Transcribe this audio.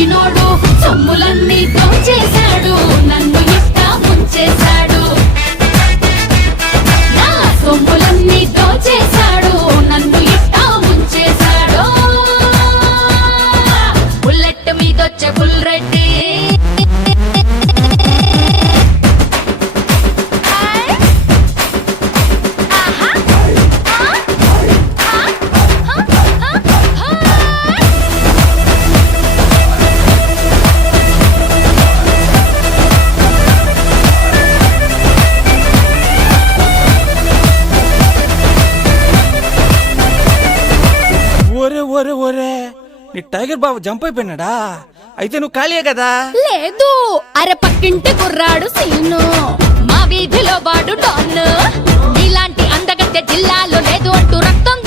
వచ్చినోడు సొమ్ములన్నీ దోచేశాడు, నన్ను ఇట్టా ముంచేశాడు. నా సొమ్ములన్నీ దోచేశాడు, నన్ను ఇట్టా ముంచేశాడు. బుల్లెట్ మీదొచ్చే బుల్ రెడ్డి, ఒరే ఒరే ఒరే, నీ టైగర్ బాబు జంప్ అయిపోయినాడా? అయితే నువ్వు ఖాళీయే కదా? లేదు, అరే పక్కింటి కుర్రాడు సీను, మా వీధిలో వాడు డాన్. ఇలాంటి అందగత్తె జిల్లాలో లేదు అంటూ రక్తం